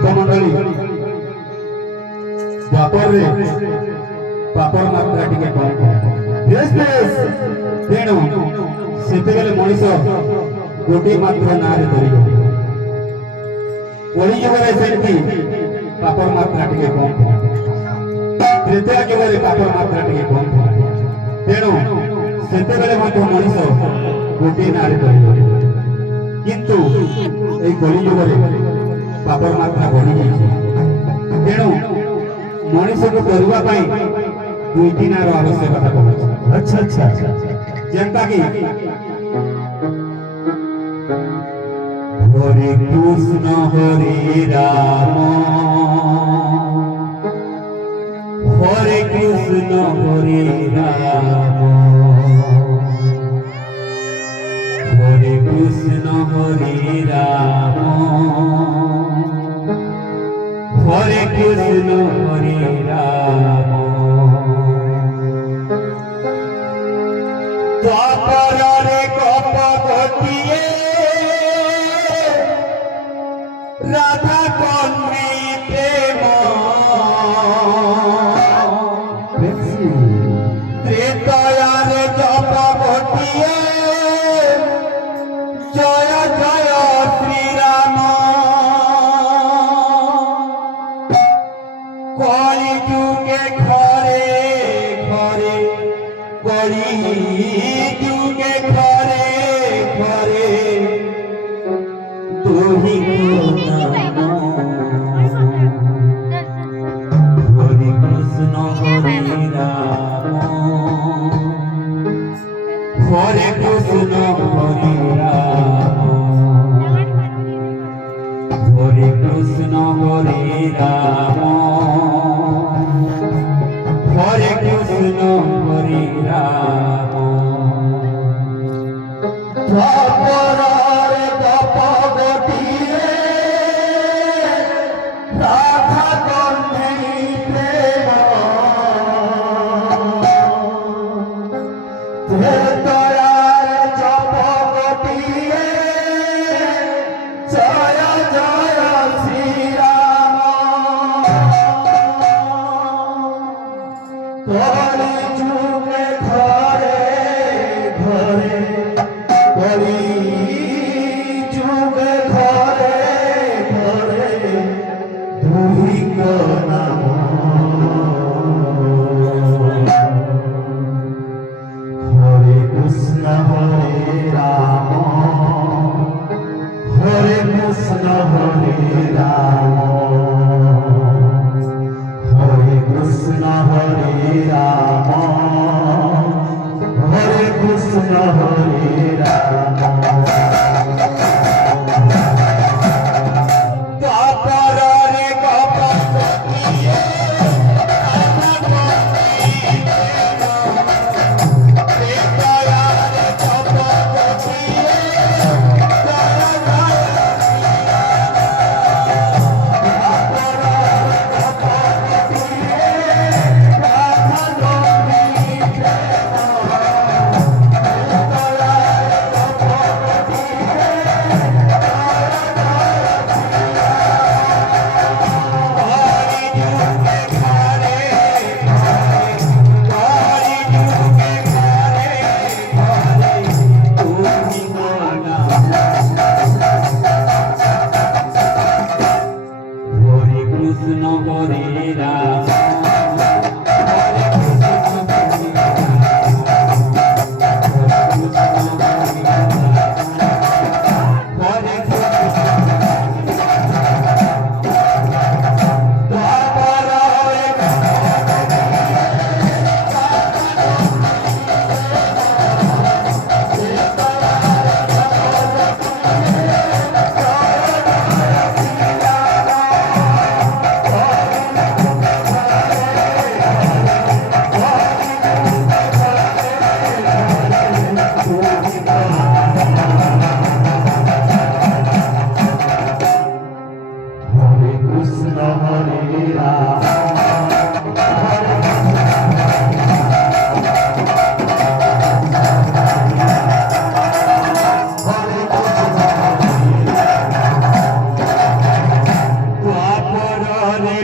तो मंडली द्वापर पापर मात्रा टिके कम बेस बेस तेणु सेतेबेले मनीष गोटे मात्र नारे धरी कली युगरे सेमती पापर मात्रा टिके कम त्रेता युगरे पापर मात्रा टिके कम तेणु सेतेबेले मनीष गोटे नारे धरी किंतु ए कली युगरे पापर मात्रा बढ़ी जाइए तेणु मनीष को करने दुईटी नार आवश्यकता पड़े। अच्छा अच्छा जेंता कि हरे कृष्ण हरे राम हरे कृष्ण हरे राम हरे कृष्ण हरे राम हरे कृष्ण हरे राम द्वापरे गप गोटिए राधा कन्वी प्रेम त्रेतयारे जप गोटिए जय जय श्री राम कली जुगे घरे घरे कली जुगे घरे घरे तुही हरे कृष्ण हरे राम हरे कृष्ण हरे राम हरे कृष्ण हरे राम हरे कृष्ण हरे राम द्वापरे गप गोटिए राधा कन्वी प्रेम त्रेतयारे जप गोटिए जय जय श्री राम कली जुगे घरे घरे कली जुगे घरे घरे दुही को नाम हरे कृष्ण हरे राम हरे कृष्ण हरे राम हरे कृष्ण हरे राम हरे कृष्ण हरे राम द्वापरे गप गोटिए त्रेतयारे जप गोटिए कृष्ण हरे राम हरे कृष्ण हरे Hare